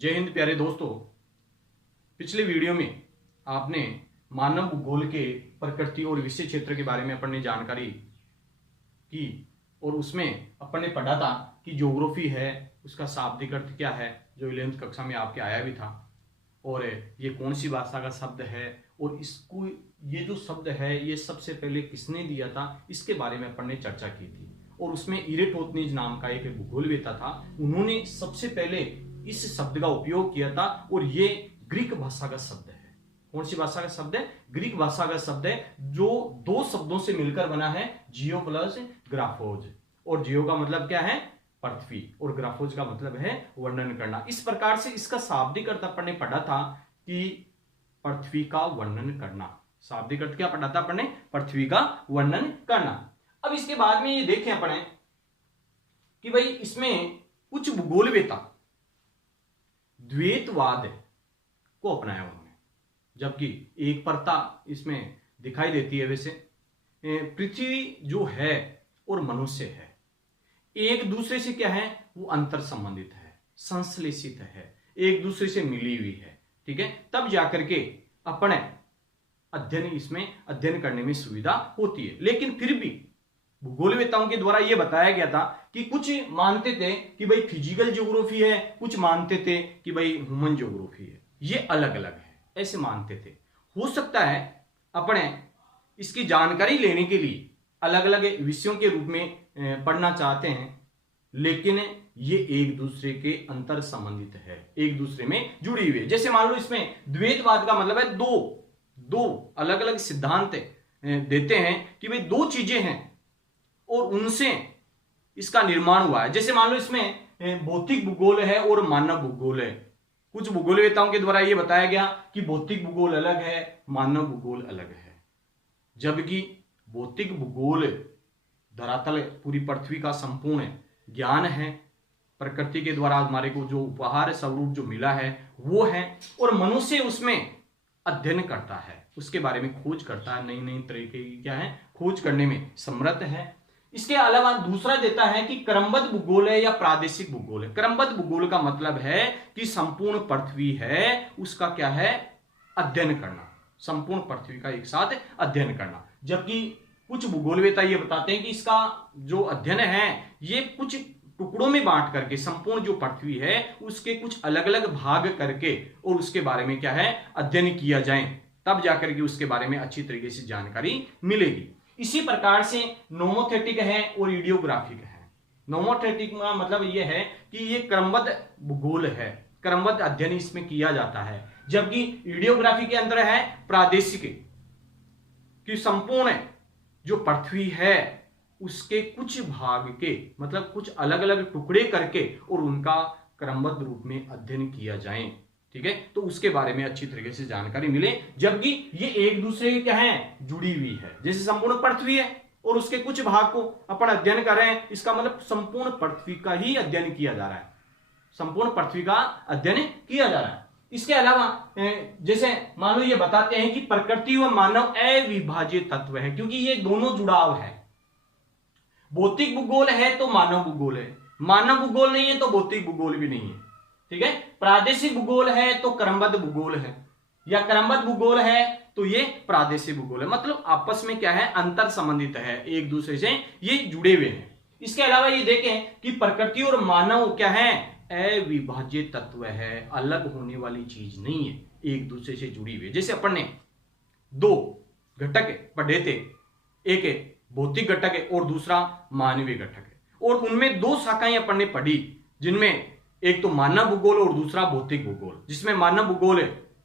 जय हिंद प्यारे दोस्तों। पिछले वीडियो में आपने मानव भूगोल के प्रकृति और विषय क्षेत्र के बारे में अपन ने जानकारी की और उसमें अपन ने पढ़ा था कि ज्योग्राफी है उसका शाब्दिक अर्थ क्या है, जो 11वीं कक्षा में आपके आया भी था, और ये कौन सी भाषा का शब्द है और इसको ये जो शब्द है ये सबसे पहले किसने दिया था, इसके बारे में अपन ने चर्चा की थी। और उसमें इरेटोथनीज नाम का एक भूगोलवेत्ता था, उन्होंने सबसे पहले इस शब्द का उपयोग किया था और ये ग्रीक भाषा का शब्द है। कौन सी भाषा का शब्द है? ग्रीक भाषा का शब्द है, जो दो शब्दों से मिलकर बना है, जियो प्लस ग्राफोज। और जियो का मतलब क्या है? पृथ्वी, और ग्राफोज का मतलब है वर्णन करना। इस प्रकार से इसका शाब्दिक अर्थ अपन ने पढ़ा था कि पृथ्वी का वर्णन करना। शाब्दिक अर्थ क्या पढ़ा था अपन ने? पृथ्वी का वर्णन करना। अब इसके बाद में ये देखें अपन कि भाई इसमें कुछ भूगोलवेत्ता द्वैतवाद को अपनाया उन्होंने, जबकि एक परता इसमें दिखाई देती है। वैसे पृथ्वी जो है और मनुष्य है एक दूसरे से क्या है, वो अंतर संबंधित है, संश्लेषित है, एक दूसरे से मिली हुई है। ठीक है, तब जाकर के अपने अध्ययन करने में सुविधा होती है। लेकिन फिर भी भूगोलवेत्ताओं के द्वारा यह बताया गया था कि कुछ मानते थे कि भाई फिजिकल ज्योग्राफी है, कुछ मानते थे कि भाई ह्यूमन ज्योग्राफी है, ये अलग अलग है, ऐसे मानते थे। हो सकता है अपने इसकी जानकारी लेने के लिए अलग अलग विषयों के रूप में पढ़ना चाहते हैं, लेकिन ये एक दूसरे के अंतर संबंधित है, एक दूसरे में जुड़ी हुई है। जैसे मान लो इसमें द्वैतवाद का मतलब है दो अलग अलग सिद्धांत देते हैं कि भाई दो चीजें हैं और उनसे इसका निर्माण हुआ है। जैसे मान लो इसमें भौतिक भूगोल है और मानव भूगोल है। कुछ भूगोलवेत्ताओं के द्वारा यह बताया गया कि भौतिक भूगोल अलग है, मानव भूगोल अलग है, जबकि भौतिक भूगोल धरातल पूरी पृथ्वी का संपूर्ण ज्ञान है, प्रकृति के द्वारा हमारे को जो उपहार स्वरूप जो मिला है वो है, और मनुष्य उसमें अध्ययन करता है, उसके बारे में खोज करता है, नई नई तरीके की क्या है खोज करने में समर्थ है। इसके अलावा दूसरा देता है कि क्रमबद्ध भूगोल है या प्रादेशिक भूगोल है। क्रमबद्ध भूगोल का मतलब है कि संपूर्ण पृथ्वी है उसका क्या है अध्ययन करना, संपूर्ण पृथ्वी का एक साथ अध्ययन करना। जबकि कुछ भूगोलवेत्ता ये बताते हैं कि इसका जो अध्ययन है ये कुछ टुकड़ों में बांट करके संपूर्ण जो पृथ्वी है उसके कुछ अलग अलग भाग करके और उसके बारे में क्या है अध्ययन किया जाए, तब जाकर के उसके बारे में अच्छी तरीके से जानकारी मिलेगी। इसी प्रकार से नोमोथेटिक है और इडियोग्राफिक है। नोमोथेटिक का मतलब यह है कि ये क्रमबद्ध भूगोल है, क्रमबद्ध अध्ययन इसमें किया जाता है, जबकि इडियोग्राफी के अंदर है प्रादेशिक, कि संपूर्ण जो पृथ्वी है उसके कुछ भाग के मतलब कुछ अलग अलग टुकड़े करके और उनका क्रमबद्ध रूप में अध्ययन किया जाए। ठीक है, तो उसके बारे में अच्छी तरीके से जानकारी मिले, जबकि ये एक दूसरे के क्या है जुड़ी हुई है। जैसे संपूर्ण पृथ्वी है और उसके कुछ भाग को अपन अध्ययन कर रहे हैं, इसका मतलब संपूर्ण पृथ्वी का ही अध्ययन किया जा रहा है, संपूर्ण पृथ्वी का अध्ययन किया जा रहा है। इसके अलावा जैसे मान लो ये बताते हैं कि प्रकृति व मानव अविभाज्य तत्व है, क्योंकि ये दोनों जुड़ाव है। भौतिक भूगोल है तो मानव भूगोल है, मानव भूगोल नहीं है तो भौतिक भूगोल भी नहीं है। ठीक है, प्रादेशिक भूगोल है तो क्रमबद्ध भूगोल है, या क्रमबद्ध भूगोल है तो ये प्रादेशिक भूगोल है। मतलब आपस में क्या है अंतर संबंधित है, एक दूसरे से ये जुड़े हुए हैं। इसके अलावा ये देखें कि प्रकृति और मानव क्या है अविभाज्य तत्व है, अलग होने वाली चीज नहीं है, एक दूसरे से जुड़ी हुई है। जैसे अपन ने दो घटक पढ़े थे, एक भौतिक घटक है और दूसरा मानवीय घटक है, और उनमें दो शाखाएं अपन ने पढ़ी, जिनमें एक तो मानव भूगोल और दूसरा भौतिक भूगोल। जिसमें मानव भूगोल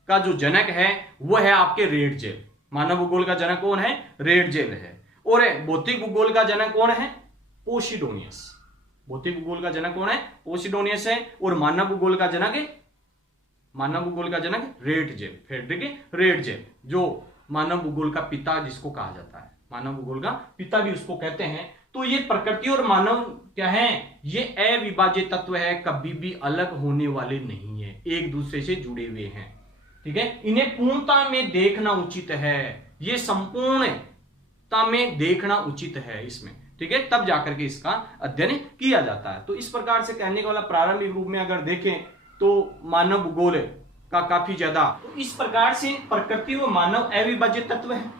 का जो जनक है वह है आपके रेड जेल। मानव भूगोल का जनक कौन है? रेड जेल है। और भौतिक भूगोल का जनक कौन है? पोसिडोनियस। भौतिक भूगोल का जनक कौन है? पोसिडोनियस है। और मानव भूगोल का जनक Ratzel, Friedrich Ratzel, जो मानव भूगोल का पिता जिसको कहा जाता है, मानव भूगोल का पिता भी उसको कहते हैं। तो ये प्रकृति और मानव क्या है, ये अविभाज्य तत्व है, कभी भी अलग होने वाले नहीं है, एक दूसरे से जुड़े हुए हैं। ठीक है, इन्हें पूर्णता में देखना उचित है, ये संपूर्णता में देखना उचित है इसमें। ठीक है, तब जाकर के इसका अध्ययन किया जाता है। तो इस प्रकार से कहने का वाला प्रारंभिक रूप में अगर देखें तो मानव भूगोल का काफी ज्यादा, तो इस प्रकार से प्रकृति व मानव अविभाज्य तत्व है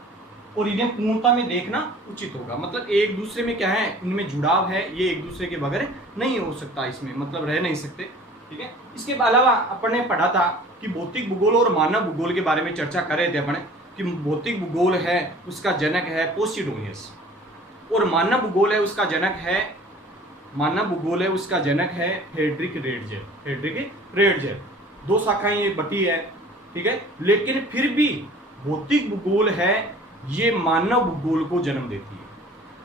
और इन्हें पूर्णता में देखना उचित होगा। मतलब एक दूसरे में क्या है, इनमें जुड़ाव है, ये एक दूसरे के बगैर नहीं हो सकता, इसमें मतलब रह नहीं सकते। ठीक है, इसके अलावा अपन ने पढ़ा था कि भौतिक भूगोल और मानव भूगोल के बारे में चर्चा कर रहे थे अपन कि भौतिक भूगोल है उसका जनक है पोसिडोनियस और मानव भूगोल है उसका जनक है फ्रेडरिक रेडजेर। दो शाखाएं ये बटी है। ठीक है, लेकिन फिर भी भौतिक भूगोल है ये मानव भूगोल को जन्म देती है,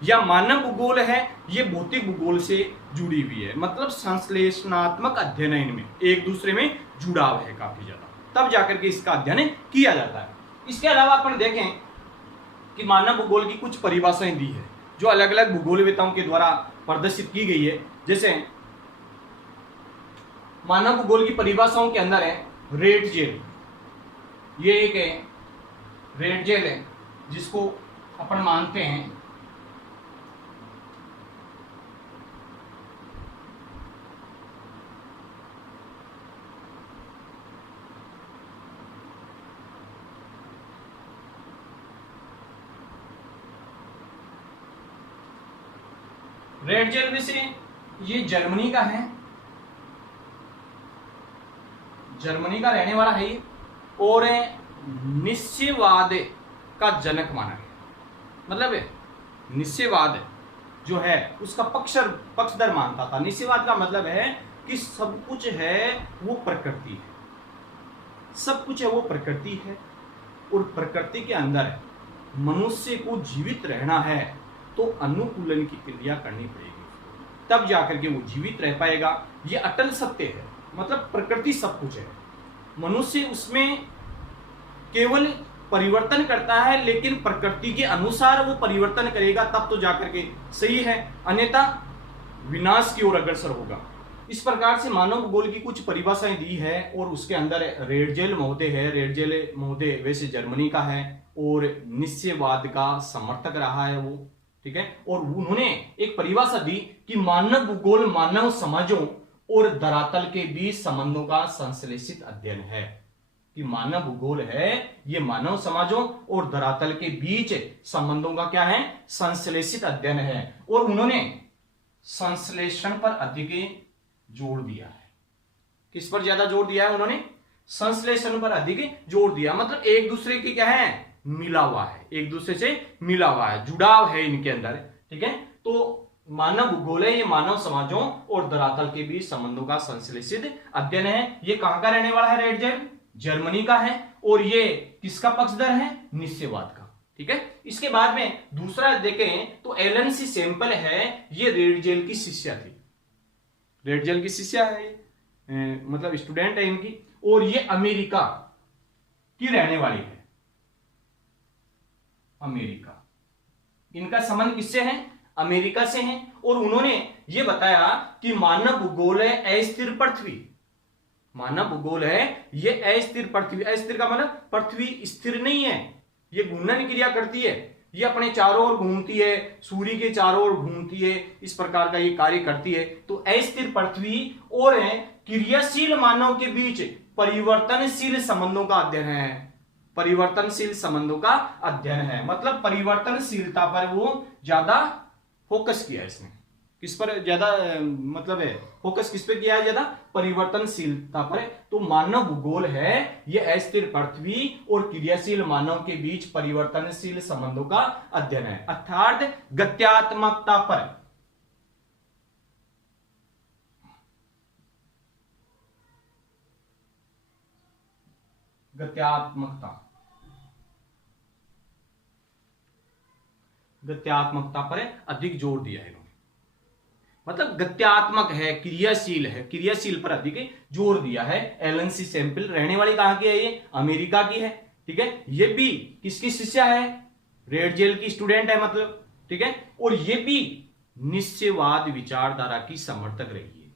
या मानव भूगोल है ये भौतिक भूगोल से जुड़ी हुई है। मतलब संश्लेषणात्मक अध्ययन है, इनमें एक दूसरे में जुड़ाव है काफी ज्यादा, तब जाकर के इसका अध्ययन किया जाता है। इसके अलावा अपन देखें कि मानव भूगोल की कुछ परिभाषाएं दी है जो अलग अलग भूगोलवेताओं के द्वारा प्रदर्शित की गई है। जैसे मानव भूगोल की परिभाषाओं के अंदर है रेडजेल, ये एक है रेडजेल है जिसको अपन मानते हैं रेडजेल वैसे ये जर्मनी का है, जर्मनी का रहने वाला है और निश्चयवाद का जनक माना गया। मतलब निश्चयवाद जो है उसका पक्षधर मानता था। निश्चयवाद का मतलब है कि सब कुछ है वो प्रकृति है, सब कुछ है वो प्रकृति है और प्रकृति के अंदर मनुष्य को जीवित रहना है तो अनुकूलन की क्रिया करनी पड़ेगी, तब जाकर के वो जीवित रह पाएगा। ये अटल सत्य है। मतलब प्रकृति सब कुछ है, मनुष्य उसमें केवल परिवर्तन करता है, लेकिन प्रकृति के अनुसार वो परिवर्तन करेगा तब तो जाकर के सही है, अन्यथा विनाश की ओर अग्रसर होगा। इस प्रकार से मानव भूगोल की कुछ परिभाषाएं दी है और उसके अंदर रेडजेल महोदय है। रेडजेल महोदय वैसे जर्मनी का है और निश्चयवाद का समर्थक रहा है वो। ठीक है, और उन्होंने एक परिभाषा दी कि मानव भूगोल मानव समाजों और धरातल के बीच संबंधों का संश्लेषित अध्ययन है। कि मानव भूगोल है ये मानव समाजों और धरातल के बीच संबंधों का क्या है, संश्लेषित अध्ययन है। और उन्होंने संश्लेषण पर अधिक जोर दिया है। किस पर ज्यादा जोर दिया है उन्होंने? संश्लेषण पर अधिक जोर दिया। मतलब एक दूसरे की क्या है, मिला हुआ है, एक दूसरे से मिला हुआ है, जुड़ाव है इनके अंदर। ठीक है, तो मानव भूगोल है ये मानव समाजों और धरातल के बीच संबंधों का संश्लेषित अध्ययन है। ये कहां का रहने वाला है? रेडजेल जर्मनी का है और ये किसका पक्षधर है? निश्चयवाद का। ठीक है, इसके बाद में दूसरा देखें तो एलन सी सैंपल है, ये रेडजेल की शिष्या थी। रेडजेल की शिष्या है, मतलब स्टूडेंट है इनकी, और ये अमेरिका की रहने वाली है। अमेरिका, इनका संबंध किससे है? अमेरिका से है। और उन्होंने ये बताया कि मानव भूगोल है अस्थिर पृथ्वी। मानव भूगोल है ये अस्थिर पृथ्वी। अस्थिर का मतलब पृथ्वी स्थिर नहीं है, ये घूर्णन क्रिया करती है, ये अपने चारों ओर घूमती है, सूर्य के चारों ओर घूमती है, इस प्रकार का ये कार्य करती है। तो अस्थिर पृथ्वी और क्रियाशील मानव के बीच परिवर्तनशील संबंधों का अध्ययन है। परिवर्तनशील संबंधों का अध्ययन है, मतलब परिवर्तनशीलता पर वो ज्यादा फोकस किया इसने। किस पर ज्यादा मतलब है फोकस किस पे किया है? ज्यादा परिवर्तनशीलता पर। तो मानव भूगोल है ये अस्थिर पृथ्वी और क्रियाशील मानव के बीच परिवर्तनशील संबंधों का अध्ययन है, अर्थात गत्यात्मकता पर। गत्यात्मकता पर अधिक जोर दिया है इन्होंने। मतलब गत्यात्मक है, क्रियाशील है, क्रियाशील पर अधिक जोर दिया है। एलन सी सैंपल रहने वाली कहां की है? ये अमेरिका की है। ठीक है, ये भी किसकी शिष्या है? रेडजेल की स्टूडेंट है मतलब। ठीक है, और ये भी निश्चयवाद विचारधारा की समर्थक रही है।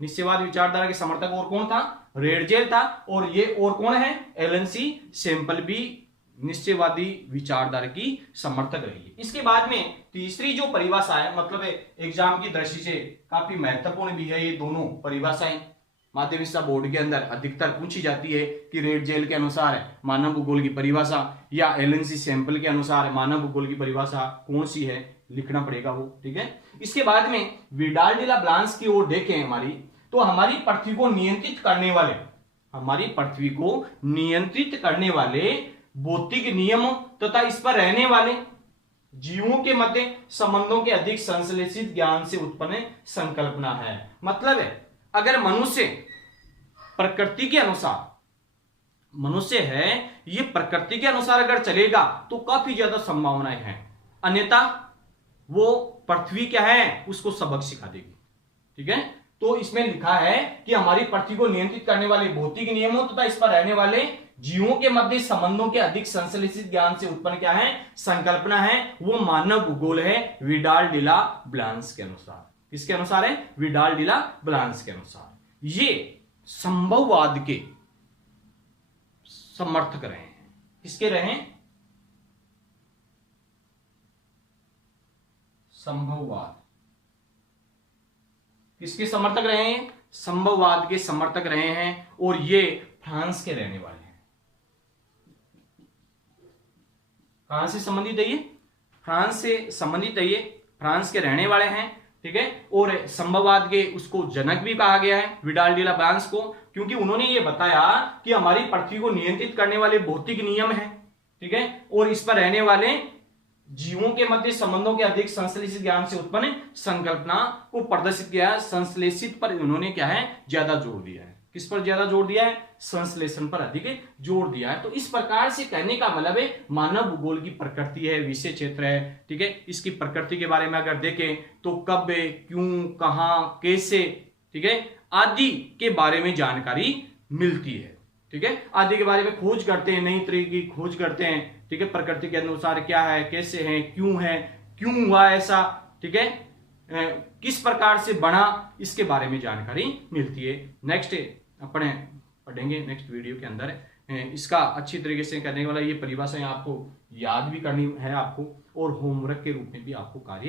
निश्चयवाद विचारधारा के समर्थक और कौन था? रेडजेल था। और ये और कौन है? एलन सी सैंपल भी निश्चयवादी विचारधारा की समर्थक रही है। इसके बाद में तीसरी जो परिभाषा है, मतलब एग्जाम की दृष्टि से काफी महत्वपूर्ण भी है ये दोनों परिभाषाएं। माध्यमिक शिक्षा बोर्ड के अंदर अधिकतर पूछी जाती है कि रेड जेल के अनुसार मानव भूगोल की परिभाषा या एलएनसी सैंपल के अनुसार मानव भूगोल की परिभाषा कौन सी है, लिखना पड़ेगा वो, ठीक है। इसके बाद में विडाल डी ला ब्लांस की ओर देखें हमारी, तो हमारी पृथ्वी को नियंत्रित करने वाले, हमारी पृथ्वी को नियंत्रित करने वाले भौतिक नियमों तथा इस पर रहने वाले जीवों के मध्य संबंधों के अधिक संश्लेषित ज्ञान से उत्पन्न संकल्पना है। मतलब है अगर मनुष्य प्रकृति के अनुसार, मनुष्य है ये प्रकृति के अनुसार अगर चलेगा तो काफी ज्यादा संभावनाएं हैं, अन्यथा वो पृथ्वी क्या है उसको सबक सिखा देगी, ठीक है। तो इसमें लिखा है कि हमारी पृथ्वी को नियंत्रित करने वाले भौतिक नियमों तथा इस पर रहने वाले जीवों के मध्य संबंधों के अधिक संश्लेषित ज्ञान से उत्पन्न क्या है, संकल्पना है, वो मानव भूगोल है विडाल डी ला ब्लांस के अनुसार। किसके अनुसार है? विडाल डी ला ब्लांस के अनुसार। ये संभववाद के समर्थक रहे हैं। किसके रहे? संभववाद। किसके समर्थक रहे हैं? संभववाद के समर्थक रहे हैं, और ये फ्रांस के रहने वाले हैं। कहां से संबंधित है ये? फ्रांस से संबंधित है ये, फ्रांस के रहने वाले हैं, ठीक है। और संभववाद के उसको जनक भी कहा गया है विडाल डी ला ब्लांस को, क्योंकि उन्होंने ये बताया कि हमारी पृथ्वी को नियंत्रित करने वाले भौतिक नियम हैं, ठीक है, और इस पर रहने वाले जीवों के मध्य संबंधों के अधिक संश्लेषित ज्ञान से उत्पन्न संकल्पना को प्रदर्शित किया है। संश्लेषित पर उन्होंने क्या है ज्यादा जोर दिया है। किस पर ज्यादा जोर दिया है? संश्लेषण पर अधिक जोर दिया है। तो इस प्रकार से कहने का मतलब है मानव भूगोल की प्रकृति है, विषय क्षेत्र है, ठीक है। इसकी प्रकृति के बारे में अगर देखें तो कब, क्यों, कहां, कैसे, ठीक है, आदि के बारे में जानकारी मिलती है, ठीक है। आदि के बारे में खोज करते हैं, नई तरीके की खोज करते हैं, ठीक है। प्रकृति के अनुसार क्या है, कैसे है, क्यों हुआ ऐसा, ठीक है, किस प्रकार से बना, इसके बारे में जानकारी मिलती है। नेक्स्ट अपने पढ़ेंगे नेक्स्ट वीडियो के अंदर। इसका अच्छी तरीके से करने वाला ये परिभाषाएं आपको याद भी करनी है आपको, और होमवर्क के रूप में भी आपको कार्य